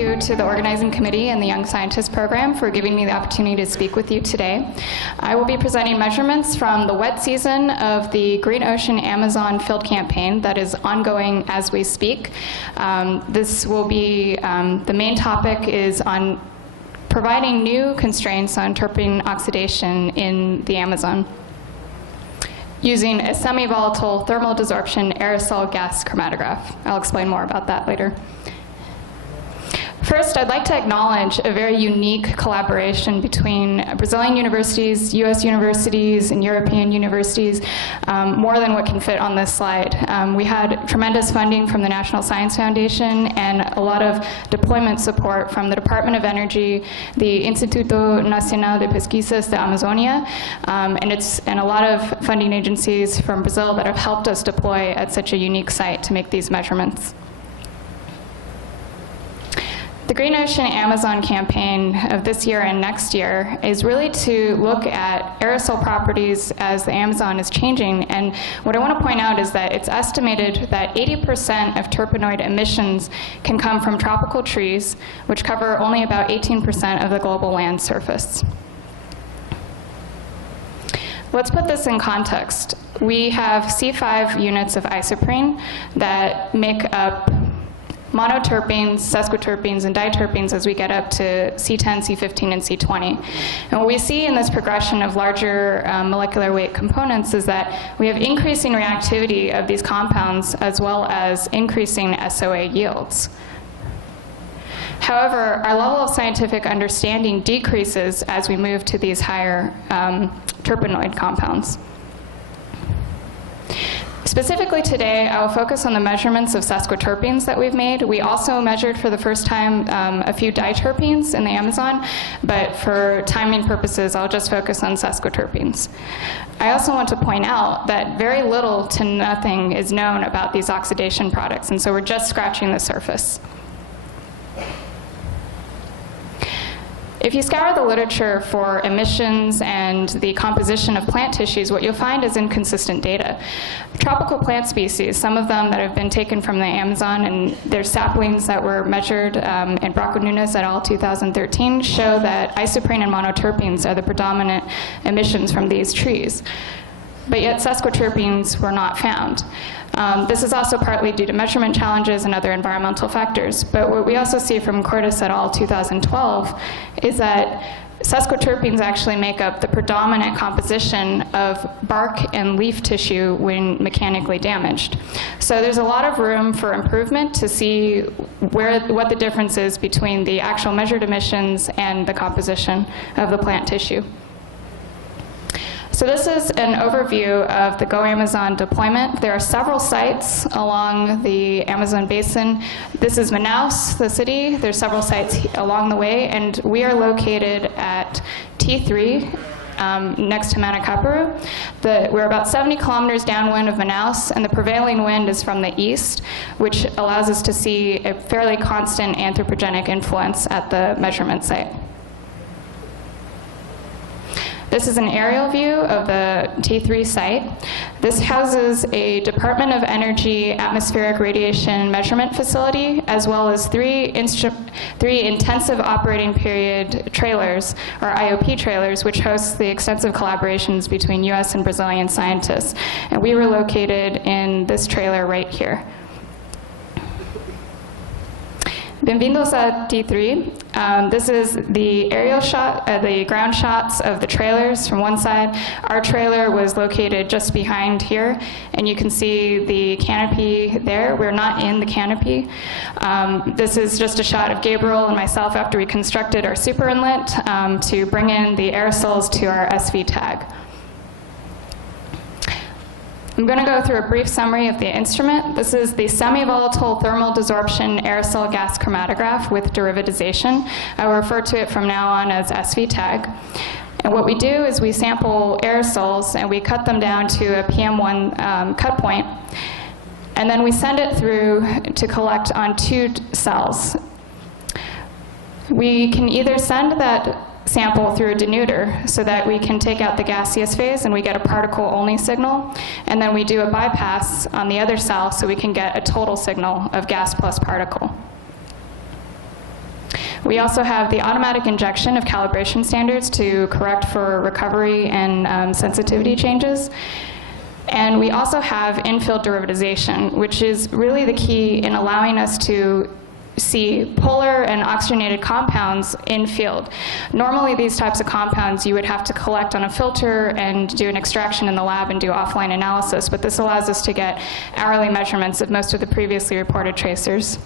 you to the organizing committee and the Young Scientist Program for giving me the opportunity to speak with you today. I will be presenting measurements from the wet season of the Green Ocean Amazon field campaign that is ongoing as we speak. This will be, the main topic is on providing new constraints on terpene oxidation in the Amazon using a semi-volatile thermal desorption aerosol gas chromatograph. I'll explain more about that later. First, I'd like to acknowledge a very unique collaboration between Brazilian universities, US universities, and European universities, more than what can fit on this slide. We had tremendous funding from the National Science Foundation and a lot of deployment support from the Department of Energy, the Instituto Nacional de Pesquisas de Amazonia, and a lot of funding agencies from Brazil that have helped us deploy at such a unique site to make these measurements. The Green Ocean Amazon campaign of this year and next year is really to look at aerosol properties as the Amazon is changing. And what I want to point out is that it's estimated that 80% of terpenoid emissions can come from tropical trees, which cover only about 18% of the global land surface. Let's put this in context. We have C5 units of isoprene that make up monoterpenes, sesquiterpenes, and diterpenes as we get up to C10, C15, and C20. And what we see in this progression of larger molecular weight components is that we have increasing reactivity of these compounds as well as increasing SOA yields. However, our level of scientific understanding decreases as we move to these higher terpenoid compounds. Specifically today, I will focus on the measurements of sesquiterpenes that we've made. We also measured for the first time a few diterpenes in the Amazon, but for timing purposes, I'll just focus on sesquiterpenes. I also want to point out that very little to nothing is known about these oxidation products, and so we're just scratching the surface. If you scour the literature for emissions and the composition of plant tissues, what you'll find is inconsistent data. Tropical plant species, some of them that have been taken from the Amazon, and their saplings that were measured in Bracco Nunes et al. 2013, show that isoprene and monoterpenes are the predominant emissions from these trees. But yet sesquiterpenes were not found. This is also partly due to measurement challenges and other environmental factors. But what we also see from Cordes et al. 2012 is that sesquiterpenes actually make up the predominant composition of bark and leaf tissue when mechanically damaged. So there's a lot of room for improvement to see what the difference is between the actual measured emissions and the composition of the plant tissue. So this is an overview of the Go Amazon deployment. There are several sites along the Amazon basin. This is Manaus, the city. There's several sites along the way, and we are located at T3, next to Manacapuru. We're about 70 kilometers downwind of Manaus, and the prevailing wind is from the east, which allows us to see a fairly constant anthropogenic influence at the measurement site. This is an aerial view of the T3 site. This houses a Department of Energy atmospheric radiation measurement facility, as well as three intensive operating period trailers, or IOP trailers, which hosts the extensive collaborations between US and Brazilian scientists. And we were located in this trailer right here. Bem-vindos a T3. This is the aerial shot, the ground shots of the trailers from one side. Our trailer was located just behind here, and you can see the canopy there. We're not in the canopy. This is just a shot of Gabriel and myself after we constructed our super inlet to bring in the aerosols to our SVTAG. I'm going to go through a brief summary of the instrument. This is the semi-volatile thermal desorption aerosol gas chromatograph with derivatization. I will refer to it from now on as SVTAG. And what we do is we sample aerosols and we cut them down to a PM1 cut point, and then we send it through to collect on two cells. We can either send that sample through a denuder so that we can take out the gaseous phase and we get a particle-only signal, and then we do a bypass on the other cell so we can get a total signal of gas plus particle. We also have the automatic injection of calibration standards to correct for recovery and sensitivity changes. And we also have in-field derivatization, which is really the key in allowing us to see polar and oxygenated compounds in field. Normally these types of compounds you would have to collect on a filter and do an extraction in the lab and do offline analysis, but this allows us to get hourly measurements of most of the previously reported tracers.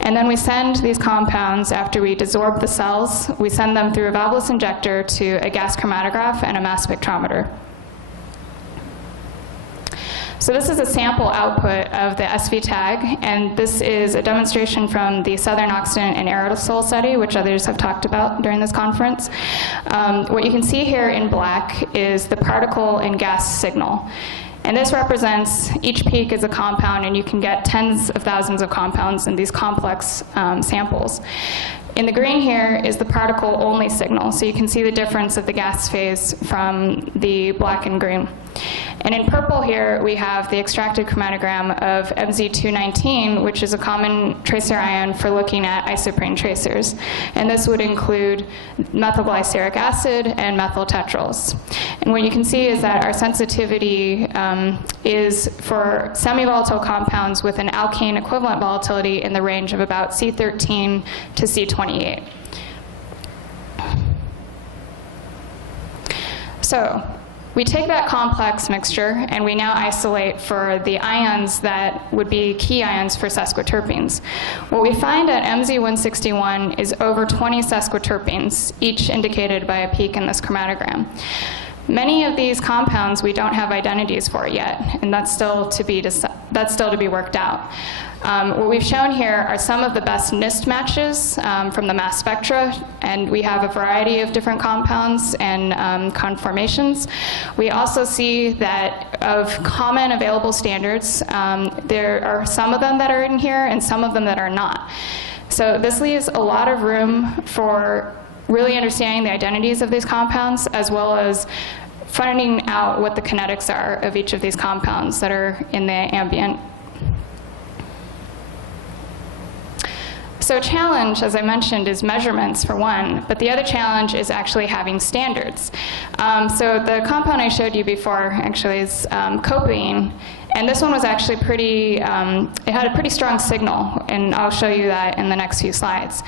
And then we send these compounds, after we desorb the cells, we send them through a valveless injector to a gas chromatograph and a mass spectrometer. So this is a sample output of the SVTAG, and this is a demonstration from the Southern Oxidant and Aerosol study, which others have talked about during this conference. What you can see here in black is the particle and gas signal. And this represents each peak as a compound, and you can get tens of thousands of compounds in these complex samples. In the green here is the particle-only signal, so you can see the difference of the gas phase from the black and green. And in purple here, we have the extracted chromatogram of MZ219, which is a common tracer ion for looking at isoprene tracers. And this would include methylglyceric acid and methyl tetrals. And what you can see is that our sensitivity is for semi-volatile compounds with an alkane equivalent volatility in the range of about C13 to C28. So we take that complex mixture and we now isolate for the ions that would be key ions for sesquiterpenes. What we find at MZ161 is over 20 sesquiterpenes, each indicated by a peak in this chromatogram. Many of these compounds we don't have identities for yet, and that's still to be worked out. What we've shown here are some of the best NIST matches from the mass spectra, and we have a variety of different compounds and conformations. We also see that of common available standards, there are some of them that are in here and some of them that are not. So this leaves a lot of room for really understanding the identities of these compounds, as well as finding out what the kinetics are of each of these compounds that are in the ambient. So a challenge, as I mentioned, is measurements for one, but the other challenge is actually having standards. So the compound I showed you before actually is copaine, and this one was actually pretty, it had a pretty strong signal, and I'll show you that in the next few slides.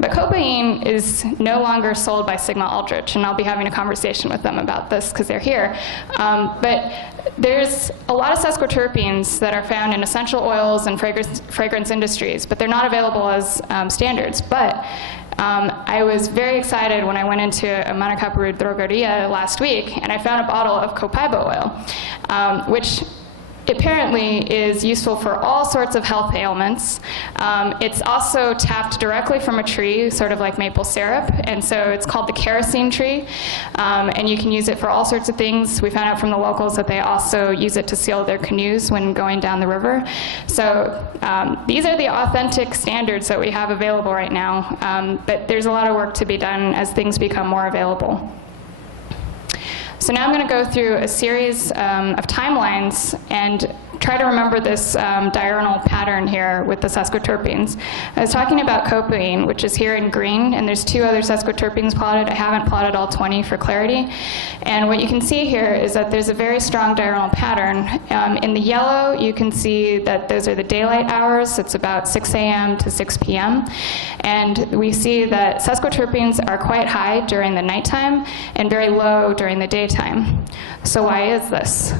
But copaine is no longer sold by Sigma Aldrich, and I'll be having a conversation with them about this because they're here. But there's a lot of sesquiterpenes that are found in essential oils and fragrance industries, but they're not available as standards. But I was very excited when I went into a Monoterpenes drogeria last week, and I found a bottle of copaiba oil, which apparently is useful for all sorts of health ailments. It's also tapped directly from a tree, sort of like maple syrup, and so it's called the kerosene tree, and you can use it for all sorts of things. We found out from the locals that they also use it to seal their canoes when going down the river. So these are the authentic standards that we have available right now, but there's a lot of work to be done as things become more available. So now I'm going to go through a series of timelines and try to remember this diurnal pattern here with the sesquiterpenes. I was talking about copaine, which is here in green, and there's two other sesquiterpenes plotted. I haven't plotted all 20 for clarity. And what you can see here is that there's a very strong diurnal pattern. In the yellow, you can see that those are the daylight hours. It's about 6 a.m. to 6 p.m. And we see that sesquiterpenes are quite high during the nighttime and very low during the daytime. So why is this?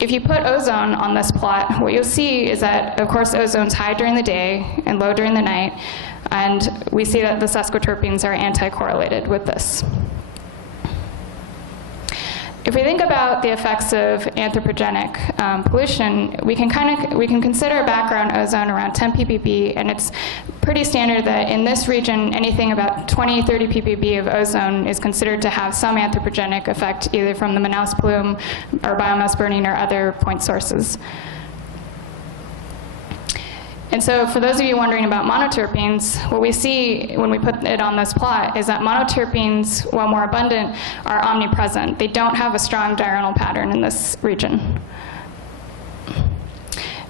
If you put ozone on this plot, what you'll see is that, of course, ozone's high during the day and low during the night, and we see that the sesquiterpenes are anti-correlated with this. If we think about the effects of anthropogenic pollution, we can consider background ozone around 10 ppb, and it's pretty standard that in this region, anything about 20, 30 ppb of ozone is considered to have some anthropogenic effect, either from the Manaus plume or biomass burning or other point sources. And so for those of you wondering about monoterpenes, what we see when we put it on this plot is that monoterpenes, while more abundant, are omnipresent. They don't have a strong diurnal pattern in this region.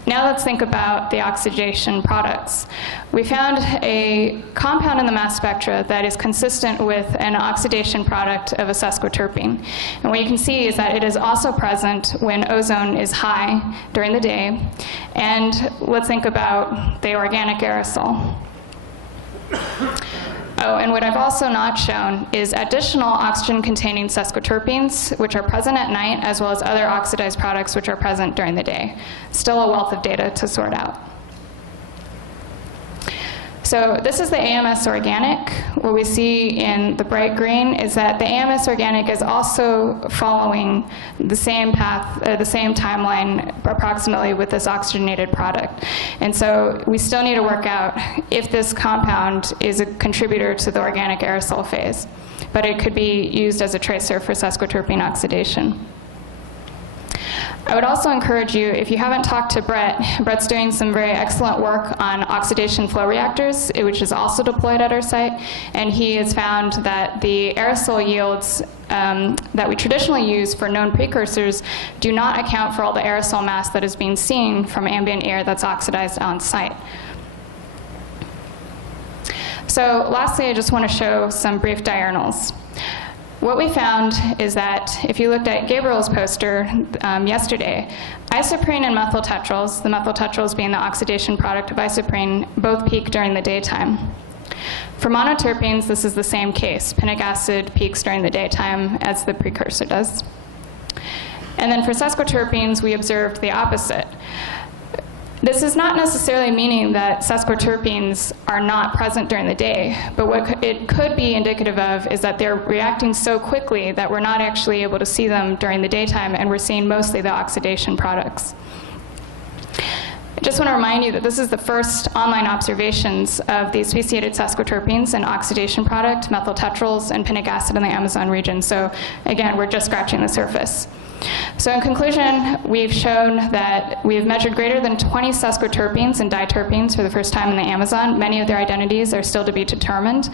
Now let's think about the oxidation products. We found a compound in the mass spectra that is consistent with an oxidation product of a sesquiterpene. And what you can see is that it is also present when ozone is high during the day. And let's think about the organic aerosol. Oh, and what I've also not shown is additional oxygen-containing sesquiterpenes, which are present at night, as well as other oxidized products which are present during the day. Still a wealth of data to sort out. So this is the AMS Organic. What we see in the bright green is that the AMS Organic is also following the same path, the same timeline approximately with this oxygenated product. And so we still need to work out if this compound is a contributor to the organic aerosol phase. But it could be used as a tracer for sesquiterpene oxidation. I would also encourage you, if you haven't talked to Brett's doing some very excellent work on oxidation flow reactors, which is also deployed at our site, and he has found that the aerosol yields that we traditionally use for known precursors do not account for all the aerosol mass that is being seen from ambient air that's oxidized on site. So lastly, I just want to show some brief diurnals. What we found is that if you looked at Gabriel's poster yesterday, isoprene and methyltetrals, the methyltetrals being the oxidation product of isoprene, both peak during the daytime. For monoterpenes, this is the same case. Pinic acid peaks during the daytime as the precursor does. And then for sesquiterpenes, we observed the opposite. This is not necessarily meaning that sesquiterpenes are not present during the day, but what it could be indicative of is that they're reacting so quickly that we're not actually able to see them during the daytime, and we're seeing mostly the oxidation products. I just want to remind you that this is the first online observations of these speciated sesquiterpenes and oxidation product, methyltetrals, and pinic acid in the Amazon region. So again, we're just scratching the surface. So in conclusion, we've shown that we've measured greater than 20 sesquiterpenes and diterpenes for the first time in the Amazon. Many of their identities are still to be determined.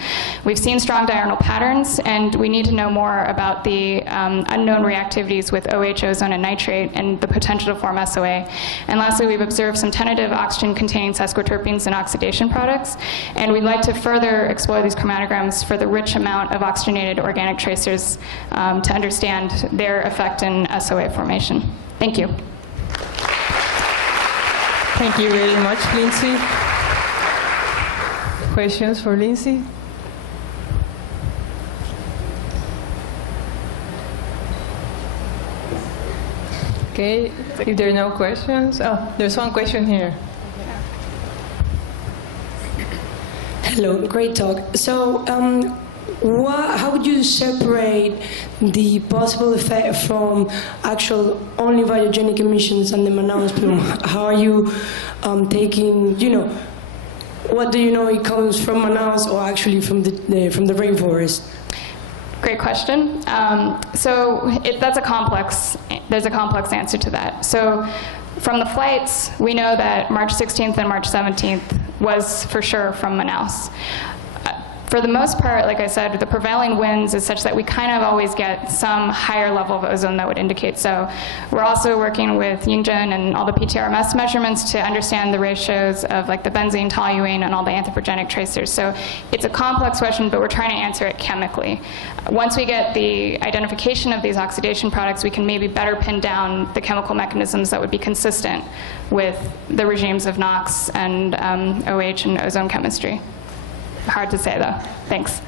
We've seen strong diurnal patterns, and we need to know more about the unknown reactivities with OH, ozone, and nitrate, and the potential to form SOA. And lastly, we've observed some tentative oxygen-containing sesquiterpenes and oxidation products, and we'd like to further explore these chromatograms for the rich amount of oxygenated organic tracers to understand their effect in SOA formation. Thank you. Thank you very much, Lindsay. Questions for Lindsay? Okay, if there are no questions, oh, there's one question here. Hello, great talk. So, how would you separate the possible effect from actual only biogenic emissions and the Manaus plume? How are you taking, what do you know it comes from Manaus or actually from the rainforest? Great question. That's a complex, there's a complex answer to that. So from the flights, we know that March 16th and March 17th was for sure from Manaus. For the most part, like I said, the prevailing winds is such that we kind of always get some higher level of ozone that would indicate so. We're also working with Yingjin and all the PTRMS measurements to understand the ratios of like the benzene, toluene, and all the anthropogenic tracers. So it's a complex question, but we're trying to answer it chemically. Once we get the identification of these oxidation products, we can maybe better pin down the chemical mechanisms that would be consistent with the regimes of NOx and OH and ozone chemistry. Hard to say, though. Thanks.